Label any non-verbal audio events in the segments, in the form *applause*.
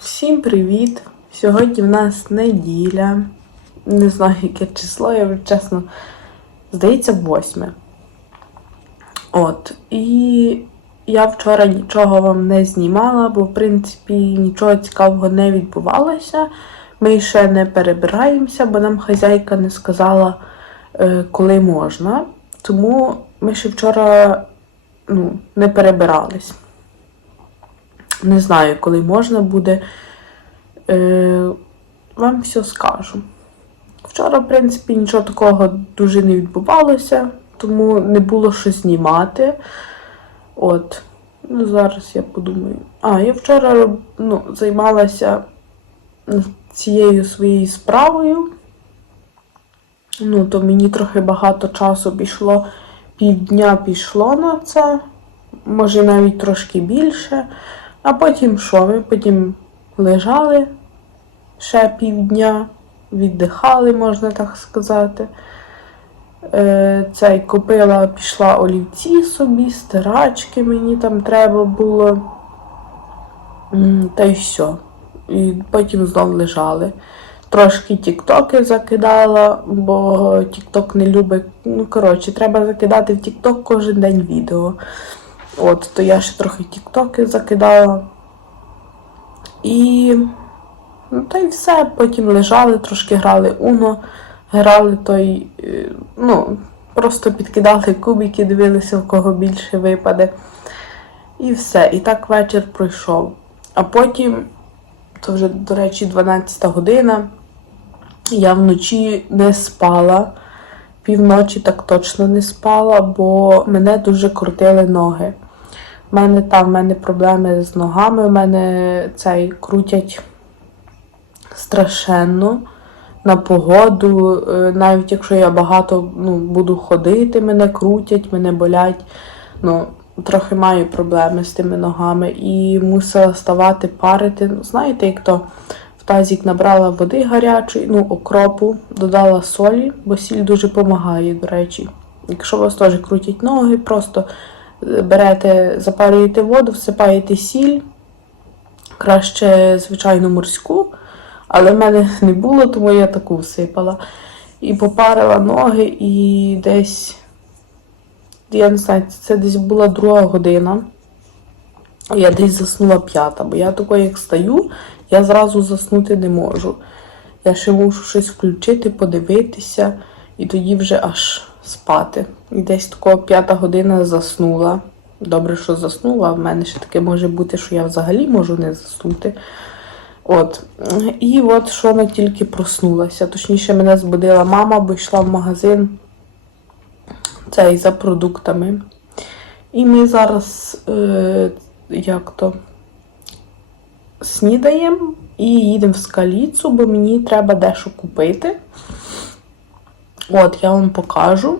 Всім привіт! Сьогодні в нас неділя. Не знаю, яке число, я вже чесно. Здається, восьме. От. І я вчора нічого вам не знімала, бо, в принципі, нічого цікавого не відбувалося. Ми ще не перебираємося, бо нам хазяйка не сказала, е, коли можна. Тому ми ще вчора ну, не перебирались. Не знаю, коли можна буде. Е, вам все скажу. Вчора, в принципі, нічого такого дуже не відбувалося, тому не було що знімати. От. Ну, зараз я подумаю. А, я вчора ну, займалася цією своєю справою. Ну, то мені трохи багато часу пішло, півдня пішло на це, може навіть трошки більше. А потім що? Ми потім лежали ще півдня, віддихали, можна так сказати. Е, цей купила, пішла олівці собі, стирачки мені там треба було. Та й все. І потім знов лежали. Трошки тіктоки закидала, бо тікток не любить. Ну, коротше, треба закидати в тікток кожен день відео. От, то я ще трохи тіктоки закидала. І ну, та й все. Потім лежали, трошки грали Уно, грали той, е, ну, просто підкидали кубики, дивилися, в кого більше випаде. І все. І так вечір пройшов. А потім, то вже, до речі, 12 година, я вночі не спала. Півночі так точно не спала, бо мене дуже крутили ноги. У мене там в мене проблеми з ногами, в мене цей крутять страшенно на погоду. Е, Навіть якщо я багато ну, буду ходити, мене крутять, мене болять. Ну, трохи маю проблеми з тими ногами і мусила ставати парити. Ну, знаєте, як то в тазік набрала води гарячої, ну, окропу, додала солі, бо сіль дуже допомагає, до речі. Якщо у вас теж крутять ноги, просто берете, запарюєте воду, всипаєте сіль, краще, звичайно, морську, але в мене не було, тому я таку всипала. І попарила ноги, і десь, я не знаю, це десь була друга година. Я десь заснула п'ята, бо я такою, як стаю, я зразу заснути не можу. Я ще мушу щось включити, подивитися, і тоді вже аж спати. Десь такого п'ята година заснула. Добре, що заснула, в мене ще таке може бути, що я взагалі можу не заснути. От. І от що вона тільки проснулася. Точніше, мене збудила мама, бо йшла в магазин цей за продуктами. І ми зараз, е, як то, снідаємо і їдемо в скаліцу, бо мені треба дещо купити. От, я вам покажу.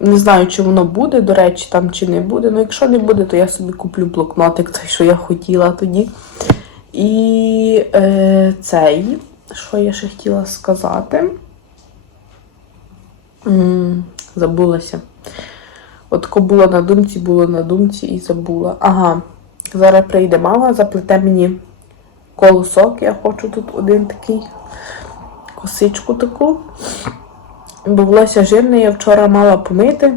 Не знаю, чи воно буде, до речі, там чи не буде. Ну, якщо не буде, то я собі куплю блокнотик, той, що я хотіла тоді. І е, цей, що я ще хотіла сказати. М, забулася. От ко було на думці, було на думці і забула. Ага, зараз прийде мама, заплете мені колосок. Я хочу тут один такий косичку таку. Бо волосся жирне, я вчора мала помити.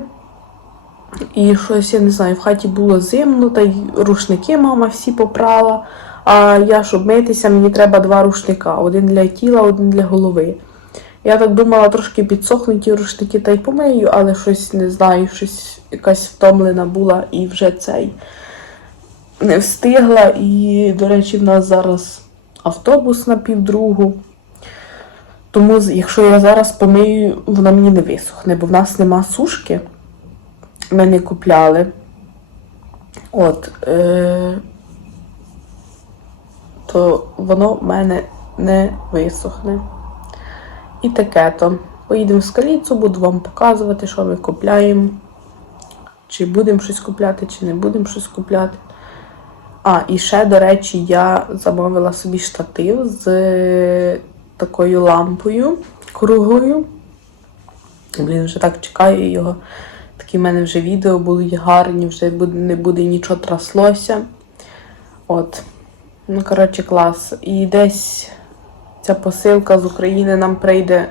І щось, я не знаю, в хаті було зимно, та й рушники мама всі попрала. А я, щоб митися, мені треба два рушника: один для тіла, один для голови. Я так думала, трошки підсохнуть ті рушники та й помию, але щось не знаю, щось якась втомлена була і вже цей не встигла. І, до речі, в нас зараз автобус на півдругу. Тому, якщо я зараз помию, вона мені не висохне, бо в нас нема сушки. Ми не купляли. От. Е- то воно в мене не висохне. І таке то. Поїдемо в скаліцу, буду вам показувати, що ми купляємо. Чи будемо щось купляти, чи не будемо щось купляти. А, і ще, до речі, я замовила собі штатив з такою лампою круглою. Блін, вже так чекаю його. Такі в мене вже відео були гарні, вже не буде нічого траслося. От. Ну, коротше, клас. І десь ця посилка з України нам прийде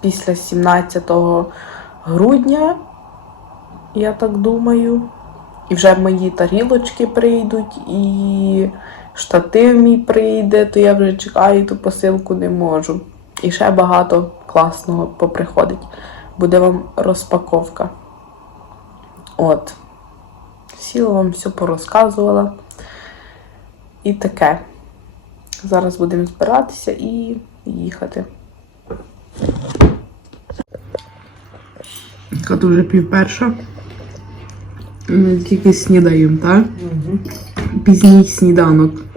після 17 грудня, я так думаю. І вже мої тарілочки прийдуть, і штатив мій прийде, то я вже чекаю ту посилку не можу. І ще багато класного поприходить. Буде вам розпаковка. От. Сіла вам все порозказувала. І таке. Зараз будемо збиратися і їхати. Тут вже пів перша. Ми тільки снідаємо, так? Пізній сніданок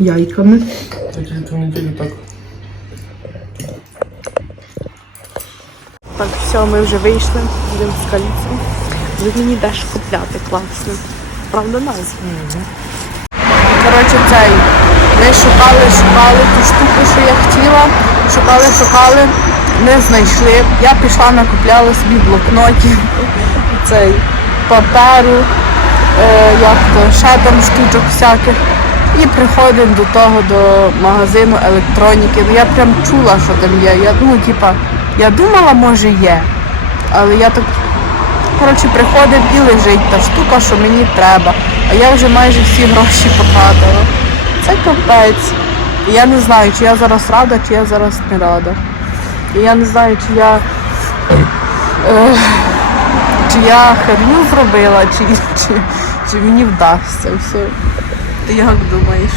яйками. Так. Все, ми вже вийшли, будемо з каліцем. Ви мені даш купляти класно. Правда, нас? Коротше, цей. Ми шукали, шукали ту штуку, що я хотіла. Шукали, шукали, не знайшли. Я пішла, накупляла собі блокнотів, цей паперу, е, як то, ще там штучок всяких. І приходимо до того, до магазину електроніки. Ну, я прям чула, що там є. Я, ну, типа, я думала, може є. Але я так Коротше, приходив і лежить та штука, що мені треба. А я вже майже всі гроші потратила. Це капець. Я не знаю, чи я зараз рада, чи я зараз не рада. І я не знаю, чи я. Е, чи я херню зробила, чи, чи, чи мені вдасться все. Ти як думаєш?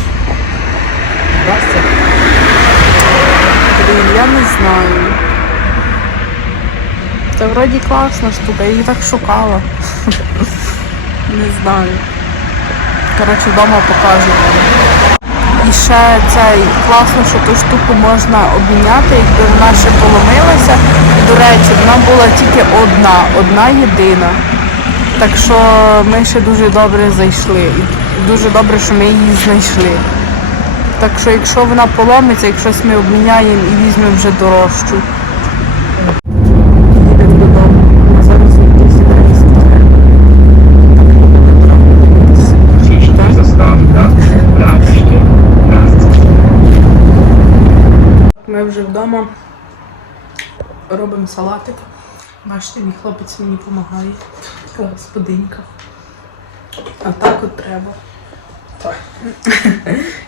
Блін, я не знаю. Це вроді класна штука, я її так шукала. *laughs* Не знаю. Коротше, вдома покажу. І ще цей класно, що ту штуку можна обміняти, якби вона ще поломилася. До речі, вона була тільки одна, одна єдина. Так що ми ще дуже добре зайшли. Дуже добре, що ми її знайшли. Так що якщо вона поломиться, якщось ми обміняємо і візьмемо вже дорожчу. Ми вже вдома робимо салатик. Бачите, мій хлопець мені допомагає. Господинька. А так от треба. Так.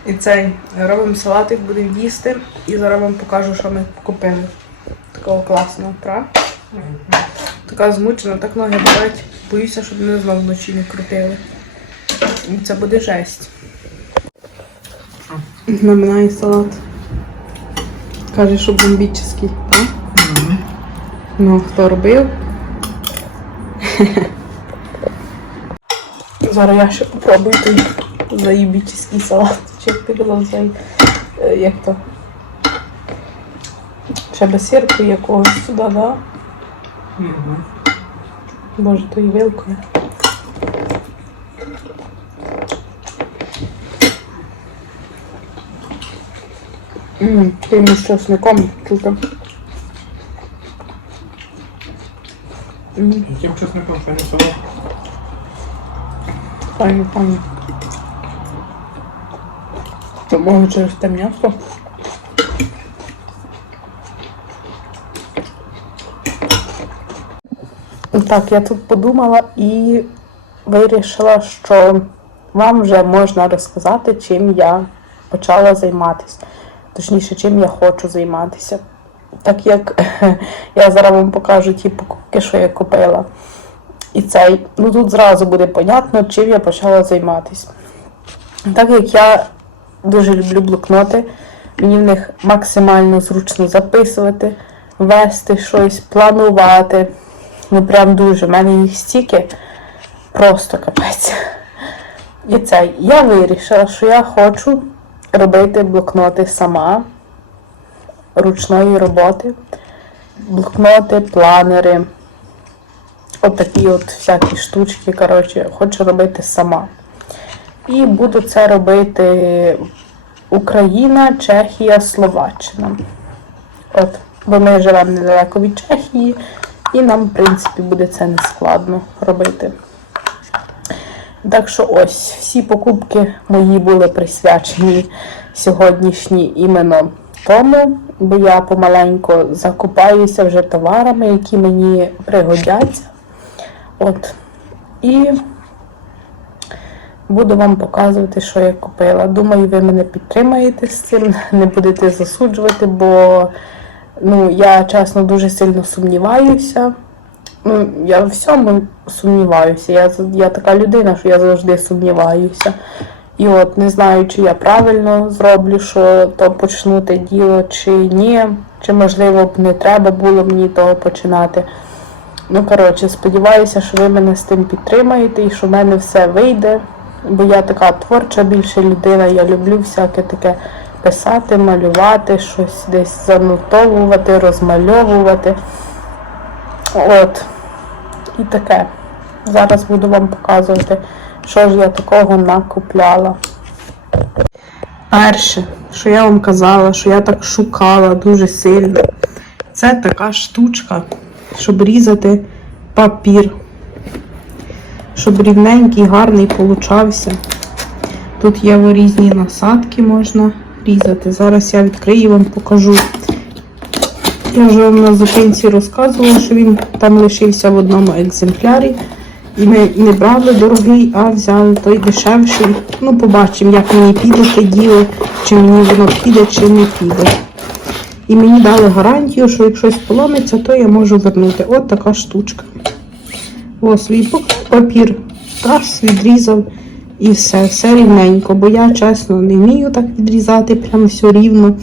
І цей робимо салатик, будемо їсти. І зараз вам покажу, що ми купили. Такого класного, правда? Така змучена, так ноги болять. Боюся, щоб мене знову вночі не крутили. І це буде жесть. Наминає салат. Каже, що бомбічний, так? Ну, хто робив? Зараз я ще попробую той заїбічний салат. Чи як цей, е, як то? Ще без сірку якогось сюди, да? Боже, то і вилкою. Ммм, тим з чесником чути. Яким чесником файне село? Файно, файно. То може через те м'ясо. Так, я тут подумала і вирішила, що вам вже можна розказати, чим я почала займатися. Точніше, чим я хочу займатися. Так як *laughs* я зараз вам покажу ті покупки, що я купила. І цей, ну тут зразу буде понятно, чим я почала займатися. Так як я дуже люблю блокноти, мені в них максимально зручно записувати, вести щось, планувати. Ну прям дуже. У мене їх стільки просто капець. І це я вирішила, що я хочу робити блокноти сама ручної роботи. Блокноти, планери, отакі от всякі штучки, коротше, хочу робити сама. І буду це робити Україна, Чехія, Словаччина. От, бо ми живемо недалеко від Чехії, і нам, в принципі, буде це не складно робити. Так що ось всі покупки мої були присвячені сьогоднішній іменно тому, бо я помаленько закупаюся вже товарами, які мені пригодяться. От. І буду вам показувати, що я купила. Думаю, ви мене підтримаєте з цим, *laughs* не будете засуджувати, бо ну, я чесно дуже сильно сумніваюся. Ну, я в всьому сумніваюся. Я, я така людина, що я завжди сумніваюся. І от не знаю, чи я правильно зроблю, що то почну те діло, чи ні, чи можливо б не треба було мені того починати. Ну, коротше, сподіваюся, що ви мене з тим підтримаєте і що в мене все вийде. Бо я така творча більше людина, я люблю всяке таке писати, малювати, щось десь занотовувати, розмальовувати. От. І таке. Зараз буду вам показувати, що ж я такого накупляла. Перше, що я вам казала, що я так шукала дуже сильно, це така штучка, щоб різати папір. Щоб рівненький, гарний получався. Тут є різні насадки, можна різати. Зараз я відкрию вам покажу. Я вже вам на зупинці розказувала, що він там лишився в одному екземплярі. І ми не брали дорогий, а взяли той дешевший. Ну, побачимо, як мені піде те діло, чи мені воно піде, чи не піде. І мені дали гарантію, що якщо щось поломиться, то я можу вернути. От така штучка. Ось свій папір. Раз відрізав і все, все рівненько. Бо я чесно не вмію так відрізати, прям все рівно.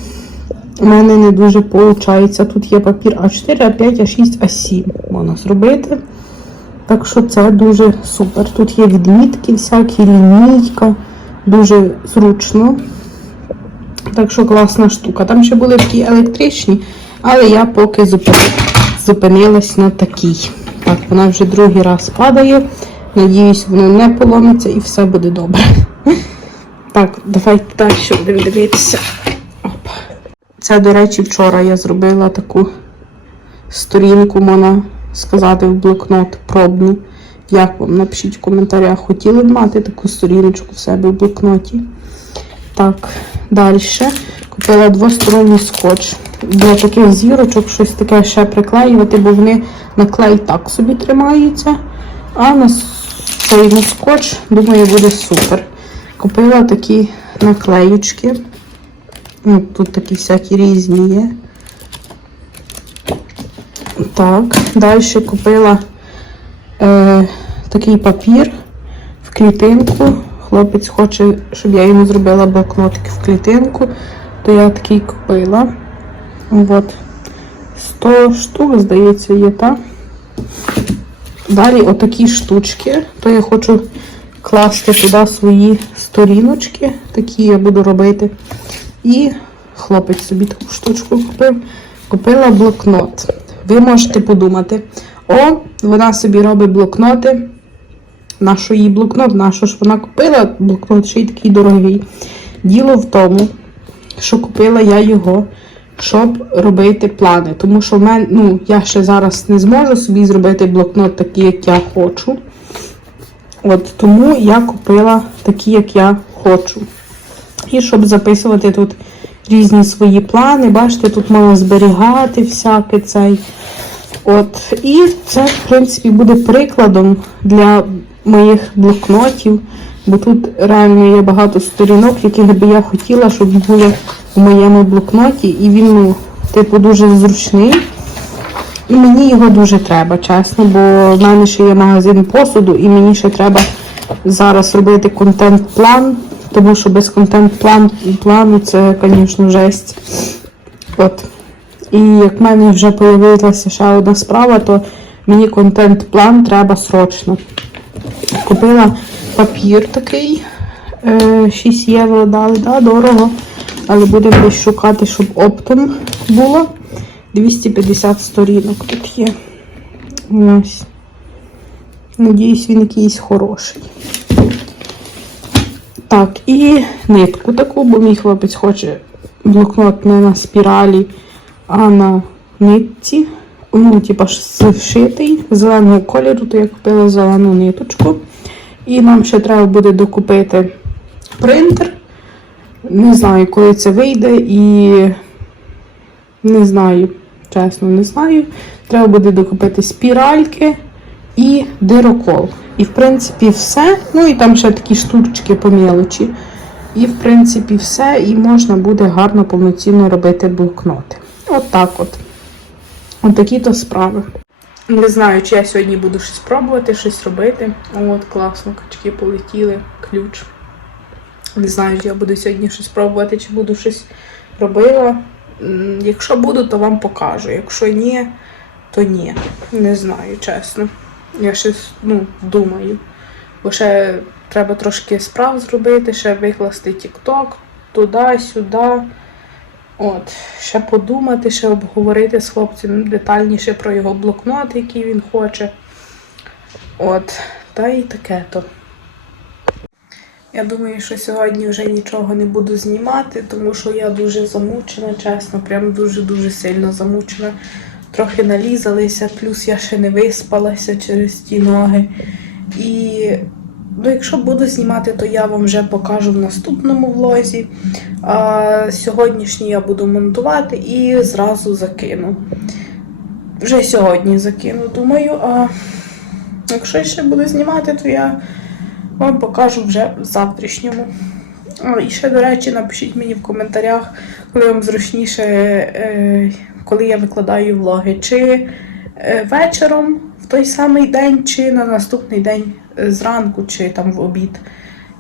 У мене не дуже виходить. Тут є папір А4, А5, А6, А7 можна зробити. Так що це дуже супер. Тут є відмітки всякі, лінійка, дуже зручно. Так що класна штука. Там ще були такі електричні, але я поки зупинилась на такій. Так, вона вже другий раз падає. Надіюсь, воно не поломиться і все буде добре. *laughs* Так, давайте далі будемо дивитися. Це, до речі, вчора я зробила таку сторінку, можна сказати, в блокнот пробну. Як вам напишіть в коментарях, хотіли б мати таку сторіночку в себе в блокноті. Так, далі. Купила двосторонній скотч. Для таких зірочок щось таке ще приклеювати, бо вони на клей так собі тримаються. А на цей скотч, думаю, буде супер. Купила такі наклеючки. Ну, тут такі всякі різні є. Так, далі купила е, такий папір в клітинку. Хлопець хоче, щоб я йому зробила блокнотики в клітинку, то я такий купила. От. 100 штук, здається, є, так? Далі отакі штучки, то я хочу класти туди свої сторіночки, такі я буду робити. І хлопець собі таку штучку купив. Купила блокнот. Ви можете подумати, о, вона собі робить блокноти. На що їй блокнот? На що ж вона купила блокнот, ще й такий дорогий. Діло в тому, що купила я його, щоб робити плани. Тому що в мене, ну, я ще зараз не зможу собі зробити блокнот такий, як я хочу. От тому я купила такі, як я хочу. І щоб записувати тут різні свої плани, бачите, тут можна зберігати всяке цей. От, і це, в принципі, буде прикладом для моїх блокнотів, бо тут реально є багато сторінок, яких би я хотіла, щоб були в моєму блокноті, і він, ну, типу, дуже зручний. І мені його дуже треба, чесно, бо в мене ще є магазин посуду, і мені ще треба зараз робити контент-план, тому що без контент-плану це, звісно, жесть. От. І як в мене вже з'явилася ще одна справа, то мені контент-план треба срочно. Купила папір такий, е, 6 євро дали, да, дорого. Але будемо десь шукати, щоб оптом було. 250 сторінок тут є. Ось. Надіюсь, він якийсь хороший. Так, і нитку таку, бо мій хлопець хоче блокнот не на спіралі, а на нитці. Ну, типа, зшитий зеленого кольору, то я купила зелену ниточку. І нам ще треба буде докупити принтер. Не знаю, коли це вийде, і не знаю, чесно, не знаю. Треба буде докупити спіральки і дирокол. І, в принципі, все. Ну і там ще такі штучки по мелочі. І, в принципі, все. І можна буде гарно повноцінно робити блокноти. От так от. От такі то справи. Не знаю, чи я сьогодні буду щось пробувати, щось робити. От, класно, качки полетіли, ключ. Не знаю, чи я буду сьогодні щось пробувати, чи буду щось робила. Якщо буду, то вам покажу. Якщо ні, то ні. Не знаю, чесно. Я ще ну, думаю. Бо ще треба трошки справ зробити, ще викласти TikTok туди, сюди. От, ще подумати, ще обговорити з хлопцем детальніше про його блокнот, який він хоче. От, та і таке то. Я думаю, що сьогодні вже нічого не буду знімати, тому що я дуже замучена, чесно, прям дуже-дуже сильно замучена. Трохи налізалися, плюс я ще не виспалася через ті ноги. І ну, якщо буду знімати, то я вам вже покажу в наступному влозі. А сьогоднішній я буду монтувати і зразу закину. Вже сьогодні закину, думаю. А якщо ще буду знімати, то я вам покажу вже в завтрашньому. І ще, до речі, напишіть мені в коментарях, коли вам зручніше, е, коли я викладаю влоги, чи е, вечором в той самий день, чи на наступний день зранку, чи там в обід.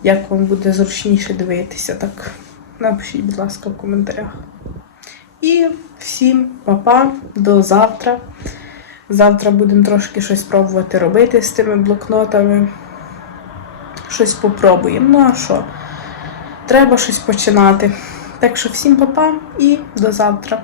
Як вам буде зручніше дивитися, так напишіть, будь ласка, в коментарях. І всім па-па, до завтра. Завтра будемо трошки щось пробувати робити з тими блокнотами. Щось попробуємо. Ну а що? Треба щось починати. Так що всім па-па і до завтра.